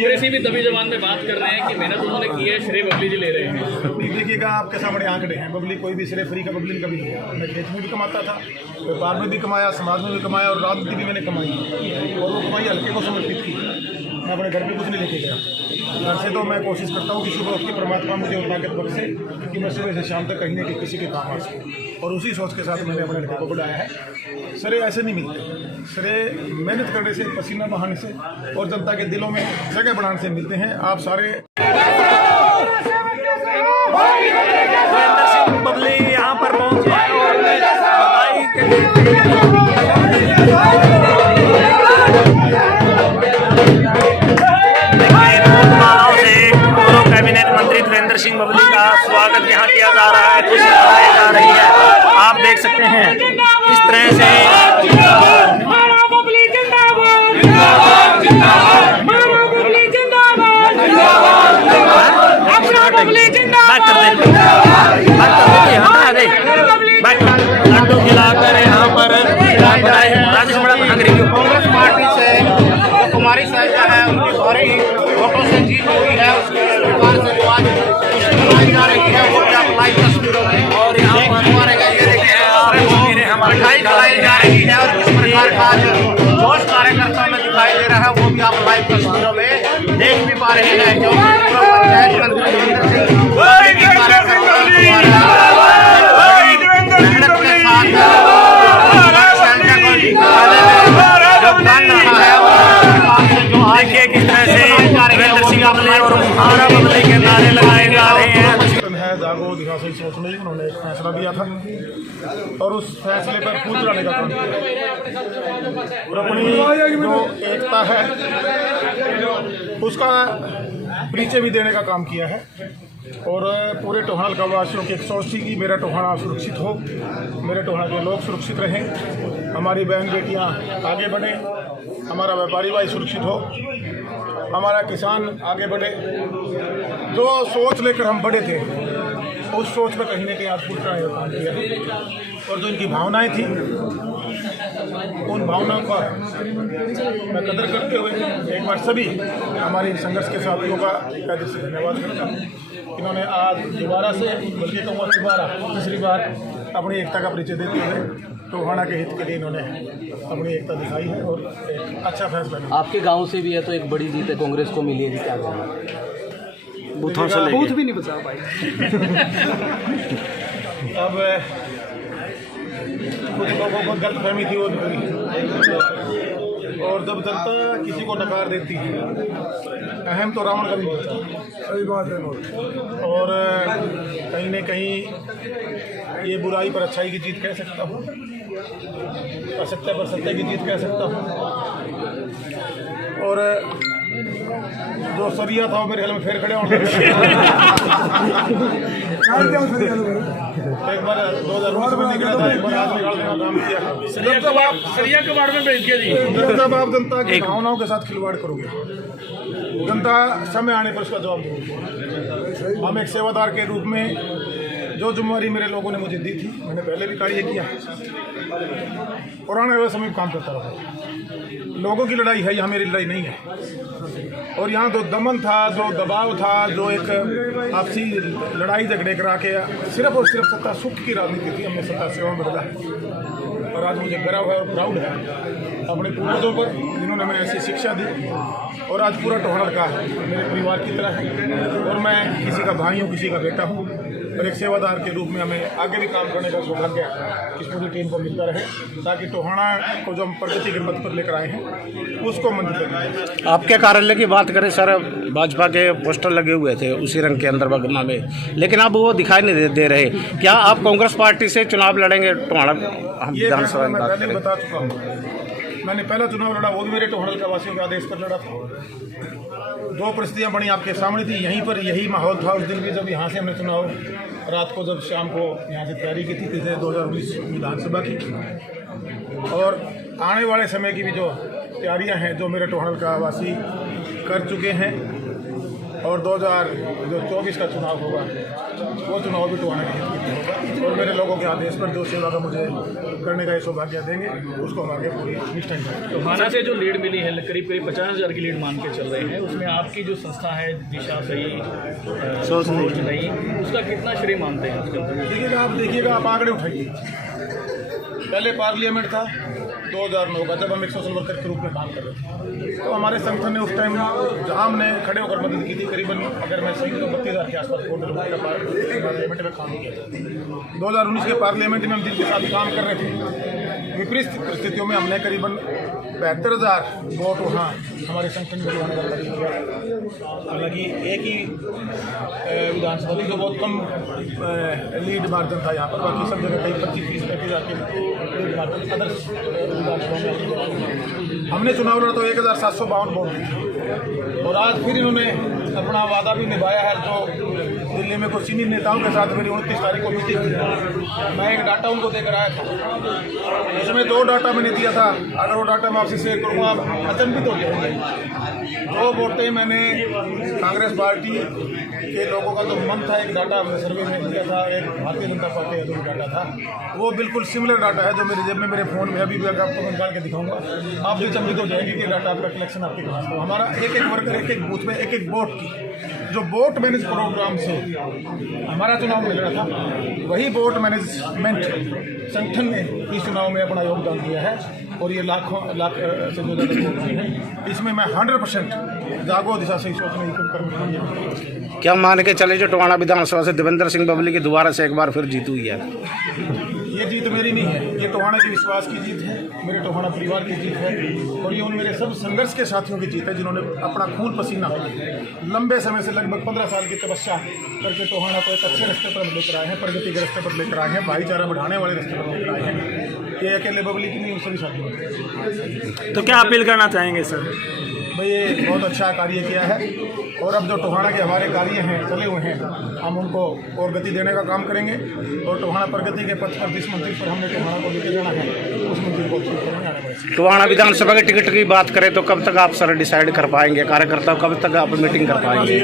कांग्रेसी भी दबी जबान में बात कर रहे हैं कि मेहनत उन्होंने की है, श्रेय बबली जी ले रहे हैं। देखिएगा, आपके सामने आंकड़े हैं। बबली कोई भी श्रेय फ्री का बबली कभी नहीं है। मैं खेत में भी कमाता था, व्यापार में भी कमाया, समाज में भी कमाया और राजनीति भी मैंने कमाई, और वो कमाई हल्के को समर्पित की। मैं अपने घर पे कुछ नहीं लेके गया। घर से तो मैं कोशिश करता हूँ कि सुबह उठ के परमात्मा मुझे उतना ताकत बख्शे कि मैं सुबह से शाम तक कहीं ना कहीं किसी के काम आ सकूँ, और उसी सोच के साथ मैंने अपने लड़के को बुलाया है। श्रेय ऐसे नहीं मिलते, श्रेय मेहनत करने से, पसीना बहाने से और जनता के दिलों में जगह बढ़ाने से मिलते हैं। आप सारे बबली यहाँ पर पहुँचे कैबिनेट मंत्री धीरेन्द्र सिंह बबली का स्वागत यहाँ किया जा रहा है, खुशी मनाई जा रही है। आप देख सकते हैं किस तरह से लड्डू खिलाकर यहाँ पर राजेश बड़ा कांग्रेस पार्टी से कुमारी साहिबा है, उनकी भारी वोटों से जीत हुई है। उसके परिवार से जो आज मनाई जा रही है वो क्या लाइव तस्वीरों में, और यहाँ पर मिठाई खिलाई जा रही है और किस प्रकार का आज जोश कार्यकर्ताओं में दिखाई दे रहा है वो भी आप लाइव तस्वीरों में देख भी पा रहे हैं। जो पूरा पंचायत मंत्री धीरेन्द्र सिंह मेहनत के साथ देखिए किस तरह से धीरेन्द्र सिंह बबली और महारा बबली के नारे लगाए जा रहे हैं। है जागो दिखा सही सोच में उन्होंने एक फैसला दिया था और उस फैसले पर फूल चढ़ाने का काम किया, और अपनी जो एकता है उसका परिचय भी देने का काम किया है। और पूरे टोहाना का वासियों की एक सोच थी कि मेरा टोहाना सुरक्षित हो, मेरे टोहाना के लोग सुरक्षित रहें, हमारी बहन बेटियां आगे बढ़ें, हमारा व्यापारी भाई सुरक्षित हो, हमारा किसान आगे बढ़े। जो सोच लेकर हम बढ़े थे उस सोच पर कहीं ना कहीं आज पूरा काम किया, और जो इनकी भावनाएं थी उन भावनाओं का मैं कदर करते हुए एक बार सभी हमारे संघर्ष के साथियों का दिल से धन्यवाद करता हूँ। इन्होंने आज दोबारा से, बल्कि कहूँगा दोबारा तीसरी बार अपनी एकता का परिचय देते हुए टोहाना के हित के लिए इन्होंने अपनी एकता दिखाई है और एक अच्छा फैसला लिया। आपके गांव से भी है तो एक बड़ी जीत है कांग्रेस को मिली है, क्या बूथों से बूथ भी नहीं बचा पाई। अब कुछ लोगों को गलतफहमी थी वो दूरी, और जब जनता किसी को नकार देती है, अहम तो रावण का भी होता है, सही बात है, और कहीं न कहीं ये बुराई पर अच्छाई की जीत कह सकता हूँ, असत्य पर सत्य की जीत कह सकता हूँ। और जो सरिया था वो मेरे ख्याल में फिर खड़े होने एक बार 2019 में निकला था, एक बार आज निकालने का काम किया। सरिया कबाड़ में भेज दिया जी। जब आप जनता की भावनाओं के साथ खिलवाड़ करोगे, जनता समय आने पर उसका जवाब देगी। हम एक सेवादार के रूप में जो जिम्मेवारी मेरे लोगों ने मुझे दी थी, मैंने पहले भी कार्य किया और आने वाले समय में काम करता रहा। लोगों की लड़ाई है, यहाँ मेरी लड़ाई नहीं है। और यहाँ जो दमन था, जो दबाव था, जो एक आपसी लड़ाई झगड़े करा के सिर्फ और सिर्फ सत्ता सुख की राजनीति थी, हमने सत्ता सेवा में बदला। और आज मुझे गर्व है और प्राउड है अपने पूर्वजों पर जिन्होंने हमें ऐसी शिक्षा दी, और आज पूरा टोहाना का मेरे परिवार की तरह है, और मैं किसी का भाई हूँ, किसी का बेटा हूँ, और एक सेवादार के रूप में हमें आगे भी काम करने का सौभाग्य इस पूरी टीम को मिलता रहे, ताकि टोहाना को जो हम प्रगति के पथ पर लेकर आए हैं उसको मंजिल तक। आपके कार्यालय की बात करें सर, भाजपा के पोस्टर लगे हुए थे उसी रंग के अंदर बगमा में, लेकिन अब वो दिखाई नहीं दे रहे। क्या आप कांग्रेस पार्टी से चुनाव लड़ेंगे टोहाना विधानसभा में? मैं पहले बता चुका हूँ, मैंने पहला चुनाव लड़ा, वो भी मेरे टोहाना के वासियों के आदेश पर लड़ा था। दो परिस्थितियाँ बड़ी आपके सामने थी, यहीं पर यही माहौल था उस दिन भी, जब यहाँ से हमने चुनाव रात को जब शाम को यहाँ से तैयारी की थी पिछले 2019 विधानसभा की, और आने वाले समय की भी जो तैयारियां हैं जो मेरे टोहाना का वासी कर चुके हैं, और 2024 का चुनाव होगा वो चुनाव भी टोहाना की हित में होगा। और मेरे लोगों के आदेश पर जो सेवा का मुझे करने का ये सौभाग्य देंगे उसको हम आगे पूरी निष्ठा करेंगे। टोहाना से जो लीड मिली है करीब 50,000 की लीड मान के चल रहे हैं, उसमें आपकी जो संस्था है दिशा सही सोच नहीं, उसका कितना श्रेय मानते हैं उसके अंदर? आप देखिएगा, आप आंकड़े उठाइए। पहले पार्लियामेंट था 2009 का, जब हम एक सोशल वर्कर के रूप में काम कर रहे थे, तो हमारे संगठन ने उस टाइम जहाँ हमने खड़े होकर मदद की थी, करीबन अगर मैं सही तो 32,000 के आसपास पार्लियामेंट में काम किया था। 2019 के पार्लियामेंट में हम जिनके साथ काम कर रहे थे, विपरीत परिस्थितियों में हमने करीबन 72,000 वोट वहाँ हमारे संगठन में किया। हालांकि एक ही विधानसभा थी जो बहुत कम लीड मार्जिन था यहाँ पर, बाकी सब जगह कहीं 25-30-35,000 के लीड मार्जिन अदर्स विधानसभा में हमने चुनाव लड़ा तो 1,752 वोट दिए। और आज फिर इन्होंने अपना वादा भी निभाया है। जो दिल्ली में कुछ सीनियर नेताओं के साथ मेरी 29 तारीख को मीटिंग थी, मैं एक डाटा उनको देकर आया था, उसमें 2 डाटा मैंने दिया था। अगर वो डाटा मैं आपसे शेयर करूँगा आप अचंभित हो जाएंगे। 2 वोटें मैंने कांग्रेस पार्टी के लोगों का जो मन था, एक डाटा हमने सर्वे में दिया था, एक भारतीय जनता पार्टी का जो डाटा था, वो बिल्कुल सिमिलर डाटा है जो मेरे जेब में मेरे फ़ोन में अभी भी अगर आपको मैं निकाल के दिखाऊंगा आप भी अचंभित हो जाएंगे कि डाटा आपका कलेक्शन आपके पास। तो हमारा एक वर्कर एक बूथ में एक वोट की जो वोट मैनेज प्रोग्राम से हमारा चुनाव में लड़ा था, वही वोट मैनेजमेंट संगठन ने इस चुनाव में अपना योगदान दिया है। और ये लाख से जो ज़्यादा है, इसमें मैं 100% जागो दिशा से सोचने की। क्या मान के चले जो टोहाना विधानसभा से देवेंद्र सिंह बबली की दोबारा से एक बार फिर जीत हुई है? ये जीत मेरी नहीं है, ये टोहाना के विश्वास की जीत है, मेरे टोहाना परिवार की जीत है, और ये उन मेरे सब संघर्ष के साथियों की जीत है जिन्होंने अपना खून पसीना लंबे समय से लगभग 15 साल की तपस्या करके टोहाना को एक अच्छे रास्ते पर लेकर आए हैं, प्रगति के रास्ते पर लेकर आए हैं, भाईचारा बढ़ाने वाले रास्ते पर लेकर आए हैं। ये अकेले बबली की नहीं, सभी साथियों। तो क्या अपील करना चाहेंगे सर? भाई ये बहुत अच्छा कार्य किया है, और अब जो टोहाना के हमारे कार्य हैं चले हुए हैं, हम उनको और गति देने का काम करेंगे। और टोहाना प्रगति के पथ पर जिस मंजिल पर हमने टोहाना को लेकर जाना है, उस मंजिल को अचीव करेंगे आने वाले। टोहाना विधानसभा के टिकट की बात करें तो कब तक आप सर डिसाइड कर पाएंगे? कार्यकर्ता कब तक आप मीटिंग कर पाएंगे?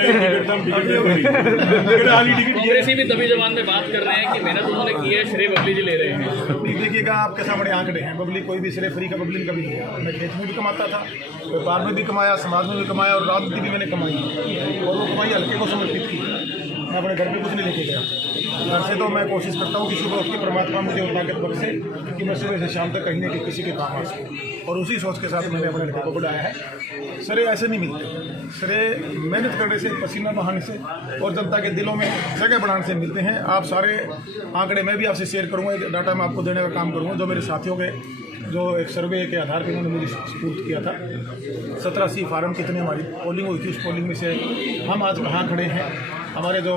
कांग्रेसी भी दबी जबान में बात कर रहे हैं कि मेहनत उन्होंने की है, श्रेय बबली जी ले रहे हैं। देखिएगा, आपके सामने आंकड़े हैं, बबली कोई भी श्रेय फ्री का बबली कभी नहीं है। मैं खेत में भी कमाता था, व्यापार में भी कमाया, समाज में भी कमाया, और राजनीति भी मैंने कमाई, और वो कमाई हल्के को समर्पित की। मैं अपने घर पे कुछ नहीं लेके गया। घर से तो मैं कोशिश करता हूँ कि सुबह उठ के परमात्मा मुझे उतना ताकत बख्शे कि मैं सुबह से शाम तक कहीं ना कहीं किसी के काम आ सकूँ, और उसी सोच के साथ मैंने अपने घर को बढ़ाया है। श्रेय ऐसे नहीं मिलते, श्रेय मेहनत करने से, पसीना बहाने से, और जनता के दिलों में जगह बढ़ाने से मिलते हैं। आप सारे आंकड़े मैं भी आपसे शेयर करूँगा, एक डाटा मैं आपको देने का काम करूँगा जो मेरे साथियों के जो एक सर्वे के आधार पर उन्होंने मुझे सपूर्द किया था। 1780 फार्म कितने हमारी पोलिंग हुई थी, उस पोलिंग में से हम आज कहाँ खड़े हैं, हमारे जो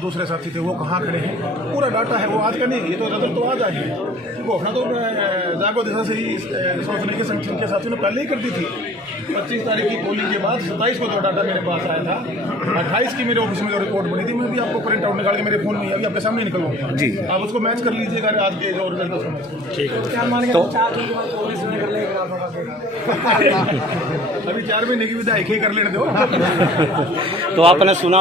दूसरे साथी थे वो कहाँ खड़े हैं, पूरा डाटा है। वो आज का नहीं, ये तो रिजल्ट तो आज आए हैं, वो अपना तो जागो दिशा से ही सोचने के संगठन के साथियों ने पहले ही कर दी थी। 25 तारीख की पोलिंग के बाद 27 को जो डाटा मेरे पास आया था, 28 की मेरे ऑफिस में जो रिपोर्ट बनी थी, मैं भी आपको प्रिंट आउट निकाल के मेरे फोन में अभी आपके सामने निकलूंगा जी, आप उसको मैच कर लीजिएगा आज के जो रिजल्ट उसको मैच। ठीक है, तो अभी 4 महीने की विदाई कर लेने दो। तो आपने सुना